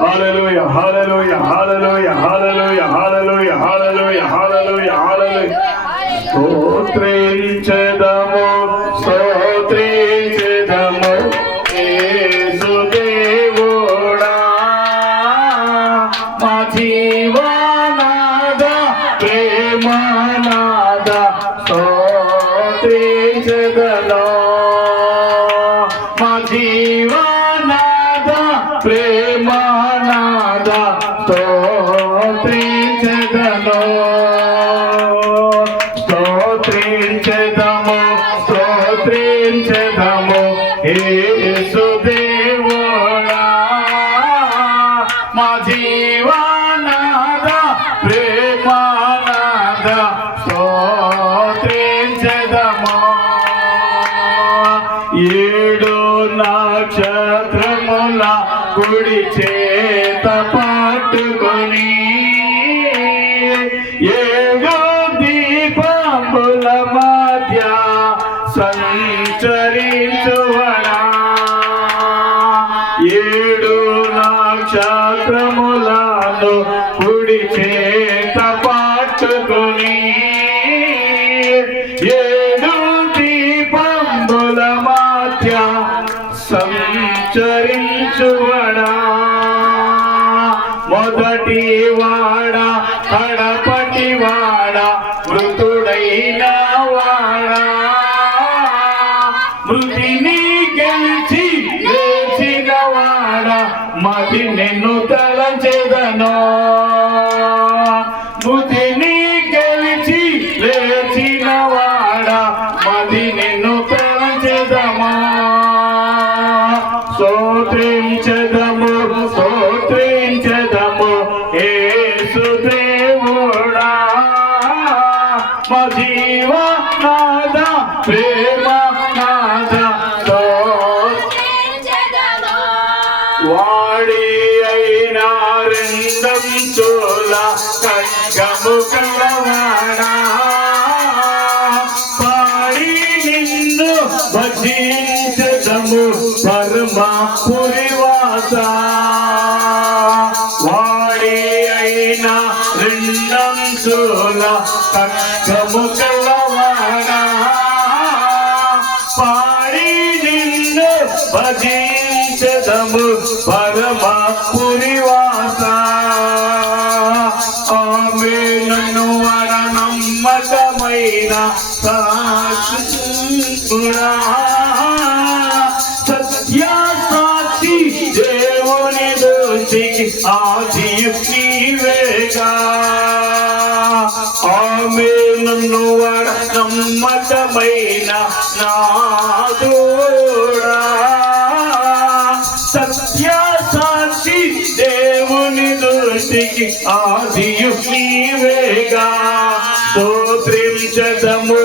హల్లెలూయా హల్లెలూయా హల్లెలూయా హల్లెలూయా హల్లెలూయా హల్లెలూయా హల్లెలూయా హల్లెలూయా స్తోత్రించెదము స్తోత్రించెదము యేసుదేవుడా మా జీవనాద ప్రేమనాద స్తోత్రించెదను మా జీవనాద ప్రేమనాద స్తోత్రించెదను స్తోత్రించెదము స్తోత్రించెదము యేసుదేవుడా మా జీవనాద ప్రేమనాద స్తోత్రించెదము ఏడు నక్షత్రముల కుడి చేత పట్టుకొని ఏడు దీపముల మధ్య సంచరించువడా ఏడు నక్షత్రములను కుడి చేత పట్టుకొని ఏడు దీపముల మధ్య సంచరించువడా మొదటి వాడా కడపటి వాడా మృతుడైన వాడా మృతిని గెలిచి లేచిన వాడా మది నిన్ను తలచెదను మృతిని గెలిచి లేచిన వాడా మది నిన్ను తలచెదమా స్తోత్రించెదము స్తోత్రించెదము యేసుదేవుడా మా జీవనాద ప్రేమనాద వాడి అయినా రెండంచుల ఖడ్గము కలవాడా పాడి నిన్ను భజించెదము పరమపురివాస వాడి అయినా రెండంచుల ఖడ్గము కలవాడా పాడి నిన్ను భజించెదము పరమపురివాస ఆమె నన్ను వర నమ్మకమైన సాక్షుడా సత్య సాక్షి దేవుని దృష్టికి ఆదియు నీవేగా ఆమె నన్ను వర నమ్మకమైన నాదుడా సత్య సాక్షి దేవుని దృష్టికి ఆదియు నీవేగా స్తోత్రించెదము